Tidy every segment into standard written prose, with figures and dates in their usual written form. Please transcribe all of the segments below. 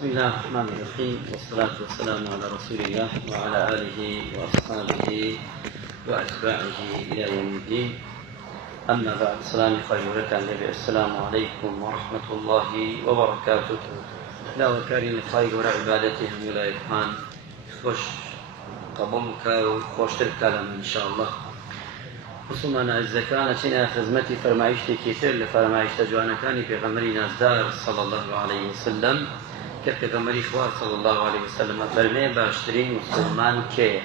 بسم الله الرحمن الرحيم، والصلاة والسلام على رسول الله وعلى آله وأصحابه وأتباعه إلى يوم الدين. أما بعد، السلام السلام عليكم ورحمة الله وبركاته. لا وكارين الخير وعبادتهم ولا يفهان خوش قبولك وخوش تركالهم إن شاء الله. خصوصاً الزكاة نشينا خدمتي فرمايشتي كثير لفرمايش تجوانا كاني في غمري نازدار صلى الله عليه وسلم كيف غمري خوار صلى الله عليه وسلم فرمي باشترين مسلمان كي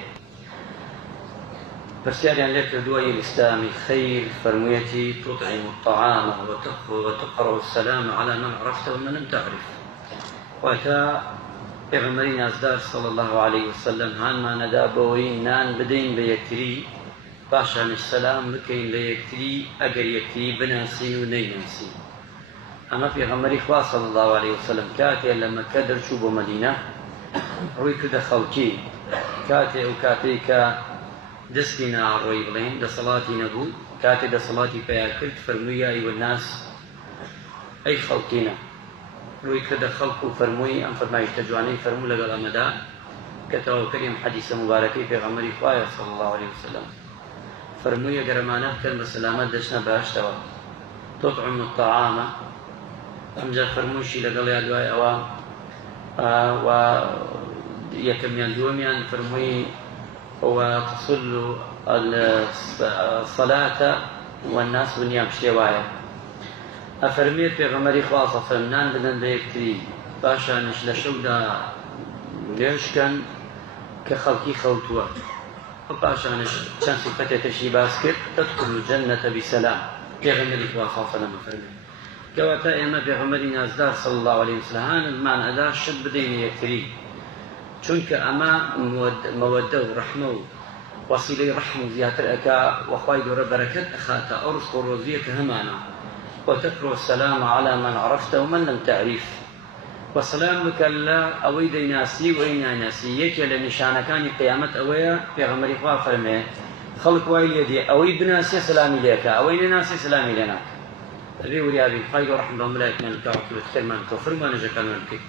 برسياريان لك دوي الإسلام خير فرميتي تطعم الطعام وتقرأ السلام على من عرفت ومن لم تعرف. وكا غمري نازدار صلى الله عليه وسلم هان ما ندابوين نان بدين بيكتري باشان السلام بكين ليكتري أجر يكتري بناسي ونيناسي. أما في غمري خوا صلى الله عليه وسلم كاتي لما كدر شوب مدينة روي كده خلقي كاتي وكاتي دستنا روي بلين دا صلاتي نبو كاتي دا صلاتي بياكل فرمويا أيها الناس أي خلقينا روي كده خلقه فرموي أم فرماي تجواني فرمو لقل أمدا كتروا كريم حديث مباركي في غمري خوا صلى الله عليه وسلم فرمويا قرمانا كان بسلامة دشنا باشتوا تطعم الطعام أمجا فرموشي لقل يا دواي أوا و يكميان دوميان فرموي وتصل الصلاة والناس بنيام شوايا أفرميت في غمري خاصة فمنان بدن ديكتري باشا نش لشودا ليش كان كخلقي خوتوا وباشا نش كان صفته تشي باسكت تدخل الجنة بسلام في غمري خاصة لما فرميت كواتا إما في غمري نازدار صلى الله عليه وسلم هان المعنى أدا شب بدين يكتري چونك أما مودة ورحمة وصيلة رحمة زيادة أكا وخواي دور بركة أخاتا أرزق وروزيك همانا وتقرأ السلام على من عرفت ومن لم تعرف. والسلام بك الله أوي دي ناسي وإنا ناسي يكي لنشان كان قيامة أويا في غمري خواه فرمي خلق وايلي دي أوي بناسي سلامي ليك أوي ناسي سلامي لنا. أبي وريابي خواي دور رحمة الله ملايك من الكعب والترمان كفر ما نجا كان ملكي